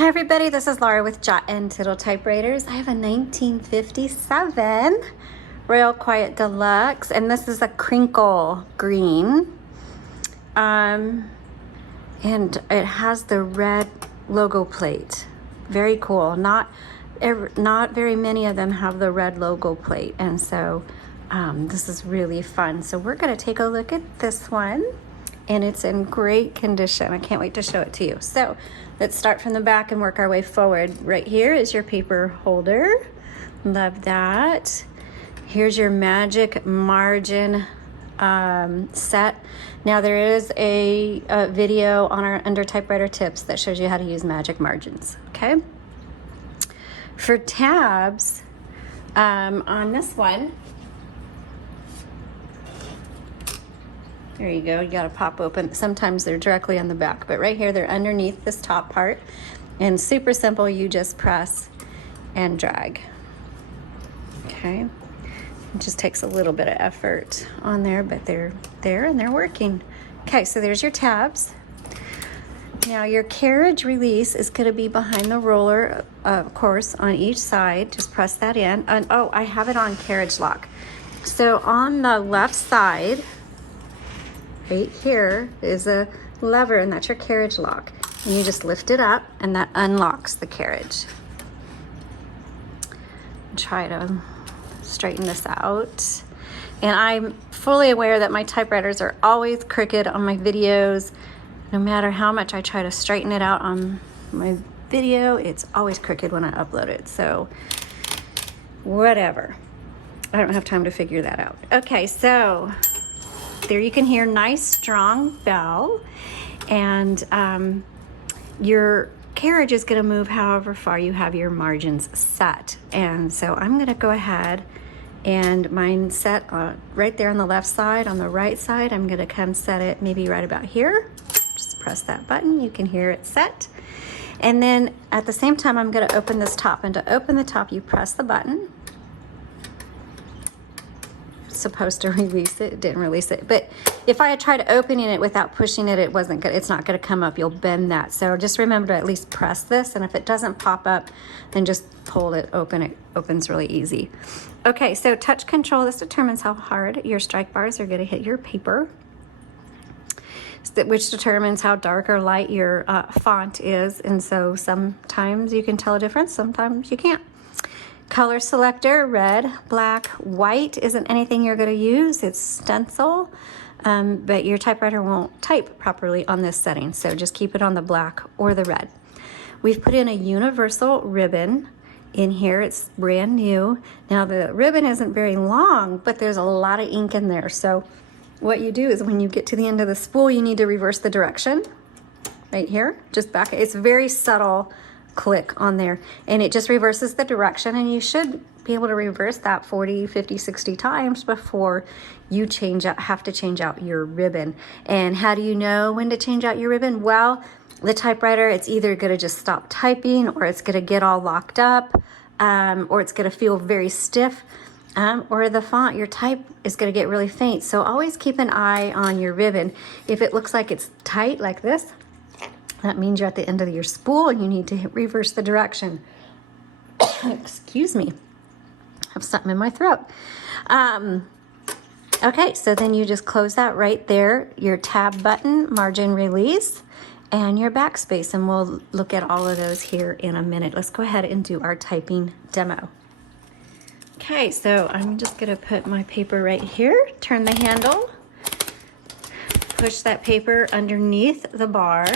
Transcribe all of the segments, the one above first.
Hi everybody, this is Laura with Jot and Tittle Typewriters. I have a 1957 Royal Quiet Deluxe, and this is a crinkle green. And it has the red logo plate. Very cool. Not very many of them have the red logo plate, and so this is really fun. So we're going to take a look at this one, and it's in great condition. I can't wait to show it to you. So let's start from the back and work our way forward. Right here is your paper holder. Love that. Here's your magic margin set. Now there is a video on our Under Typewriter Tips that shows you how to use magic margins, okay? For tabs, on this one, there you go, you gotta pop open. Sometimes they're directly on the back, but right here, they're underneath this top part. And super simple, you just press and drag. Okay, it just takes a little bit of effort on there, but they're there and they're working. Okay, so there's your tabs. Now your carriage release is gonna be behind the roller, of course, on each side. Just press that in. And oh, I have it on carriage lock. So on the left side, right here is a lever, and that's your carriage lock. And you just lift it up, and that unlocks the carriage. Try to straighten this out. And I'm fully aware that my typewriters are always crooked on my videos. No matter how much I try to straighten it out on my video, it's always crooked when I upload it. So whatever. I don't have time to figure that out. Okay, so there you can hear nice strong bell, and your carriage is going to move however far you have your margins set. And so I'm going to go ahead and mine set right there on the left side. On the right side, I'm going to come set it maybe right about here. Just press that button, you can hear it set. And then at the same time, I'm going to open this top, and to open the top you press the button. Supposed to release it, didn't release it, but if I had tried opening it without pushing it, it wasn't good. It's not going to come up. You'll bend that. So just remember to at least press this, and if it doesn't pop up, then just pull it open. It opens really easy. Okay, so touch control, this determines how hard your strike bars are going to hit your paper, which determines how dark or light your font is. And so sometimes you can tell a difference, sometimes you can't. Color selector, red, black, white isn't anything you're going to use. It's stencil, but your typewriter won't type properly on this setting, so just keep it on the black or the red. We've put in a universal ribbon in here. It's brand new. Now the ribbon isn't very long, but there's a lot of ink in there. So what you do is when you get to the end of the spool, you need to reverse the direction right here. Just back. It's very subtle click on there, and it just reverses the direction, and you should be able to reverse that 40, 50, 60 times before you have to change out your ribbon. And how do you know when to change out your ribbon? Well, the typewriter, it's either going to just stop typing, or it's going to get all locked up, or it's going to feel very stiff, or the font, your type is going to get really faint. So always keep an eye on your ribbon. If it looks like it's tight like this, that means you're at the end of your spool and you need to reverse the direction. Excuse me, I have something in my throat. Okay, so then you just close that right there, your tab button, margin release, and your backspace, and we'll look at all of those here in a minute. Let's go ahead and do our typing demo. Okay, so I'm just gonna put my paper right here, turn the handle, push that paper underneath the bar.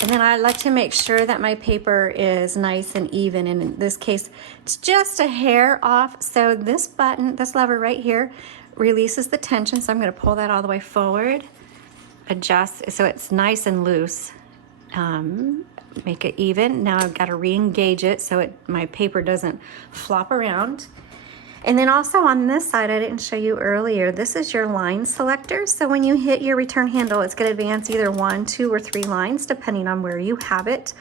And then I like to make sure that my paper is nice and even. And in this case, it's just a hair off. So this button, this lever right here, releases the tension. So I'm going to pull that all the way forward, adjust so it's nice and loose. Make it even. Now I've got to re-engage it so my paper doesn't flop around. And then also on this side, I didn't show you earlier, this is your line selector. So when you hit your return handle, it's going to advance either 1, 2, or 3 lines, depending on where you have it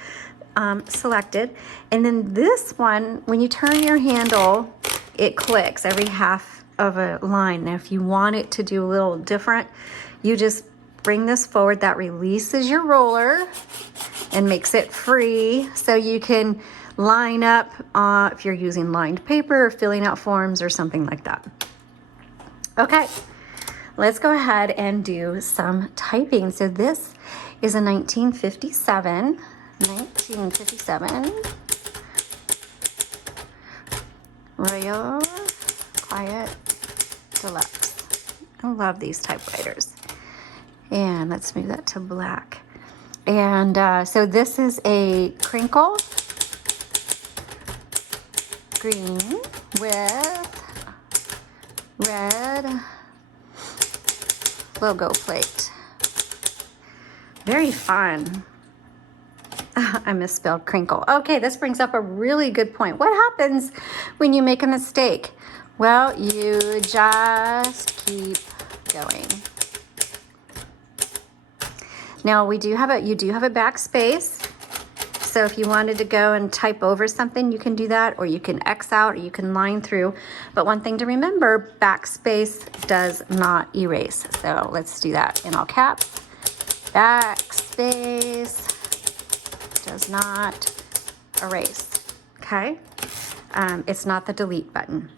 selected. And then this one, when you turn your handle, it clicks every half of a line. Now, if you want it to do a little different, you just bring this forward. That releases your roller and makes it free so you can line up if you're using lined paper or filling out forms or something like that. Okay, let's go ahead and do some typing. So this is a 1957 Royal Quiet Deluxe. I love these typewriters. And let's move that to black. And so this is a Crinkle green with red logo plate. Very fun. I misspelled Crinkle. Okay, this brings up a really good point. What happens when you make a mistake? Well, you just keep going. Now you do have a backspace. So if you wanted to go and type over something, you can do that, or you can X out, or you can line through. But one thing to remember, backspace does not erase. So let's do that in all caps. Backspace does not erase, okay? It's not the delete button.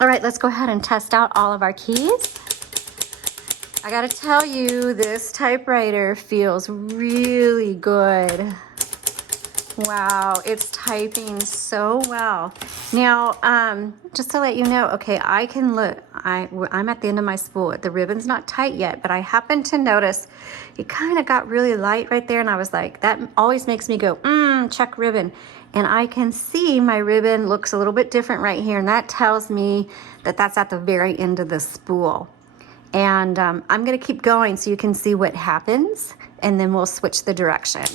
All right, let's go ahead and test out all of our keys. I gotta tell you, this typewriter feels really good. Wow, it's typing so well. Now, just to let you know, okay, I can look, I'm at the end of my spool. The ribbon's not tight yet, but I happened to notice it kind of got really light right there, and I was like, that always makes me go, check ribbon. And I can see my ribbon looks a little bit different right here, and that tells me that that's at the very end of the spool. And I'm gonna keep going so you can see what happens, and then we'll switch the direction.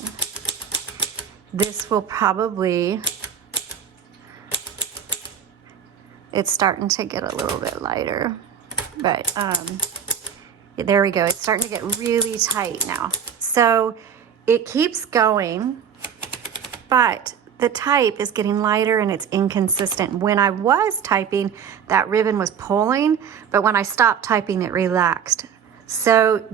This will probably, it's starting to get a little bit lighter, but there we go. It's starting to get really tight now. So it keeps going, but the type is getting lighter and it's inconsistent. When I was typing, that ribbon was pulling, but when I stopped typing, it relaxed. So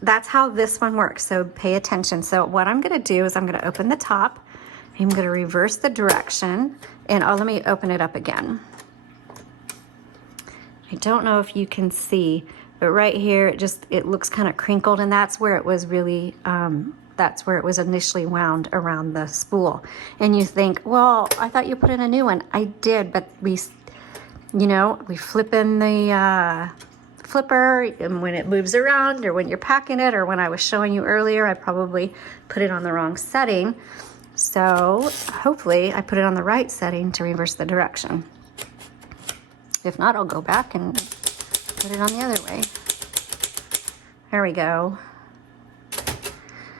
that's how this one works. So pay attention. So what I'm gonna do is I'm gonna open the top. I'm gonna reverse the direction, and let me open it up again. I don't know if you can see, but right here, it looks kind of crinkled, and that's where it was really, that's where it was initially wound around the spool. And you think, well, I thought you put in a new one. I did, but we flip in the flipper, and when it moves around, or when you're packing it, or when I was showing you earlier, I probably put it on the wrong setting. So hopefully I put it on the right setting to reverse the direction. If not, I'll go back and put it on the other way. There we go.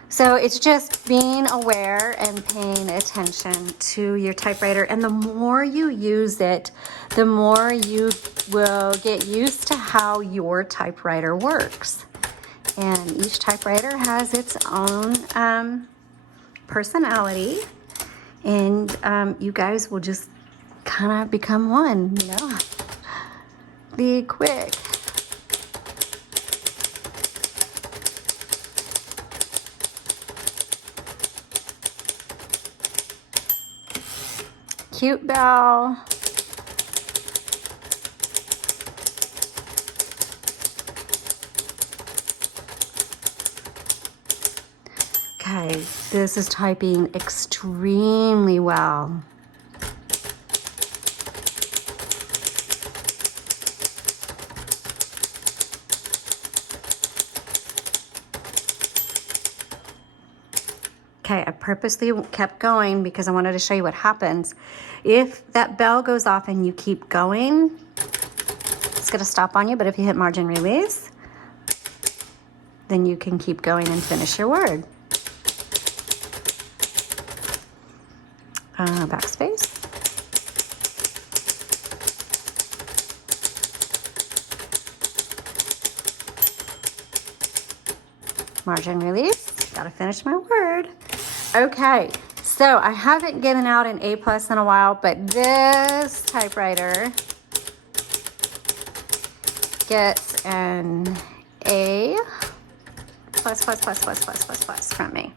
So it's just being aware and paying attention to your typewriter. And the more you use it, the more you will get used to how your typewriter works. And each typewriter has its own personality, and you guys will just kind of become one, Be quick. Cute bell. Okay, this is typing extremely well. Okay, I purposely kept going because I wanted to show you what happens. If that bell goes off and you keep going, it's gonna stop on you, but if you hit margin release, then you can keep going and finish your word. Backspace. Margin release. Gotta finish my word. Okay, so I haven't given out an A+ in a while, but this typewriter gets an A+. from me.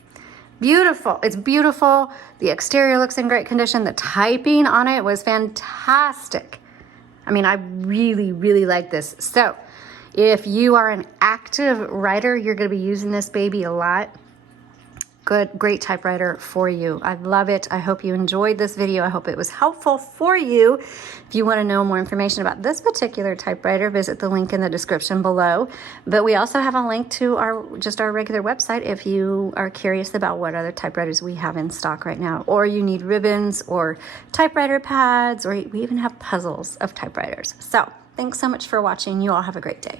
Beautiful. It's beautiful. The exterior looks in great condition. The typing on it was fantastic. I mean, I really, really like this. So if you are an active writer, you're going to be using this baby a lot. Great typewriter for you. I love it. I hope you enjoyed this video. I hope it was helpful for you. If you want to know more information about this particular typewriter, visit the link in the description below. But we also have a link to our regular website if you are curious about what other typewriters we have in stock right now, or you need ribbons or typewriter pads, or we even have puzzles of typewriters. So thanks so much for watching. You all have a great day.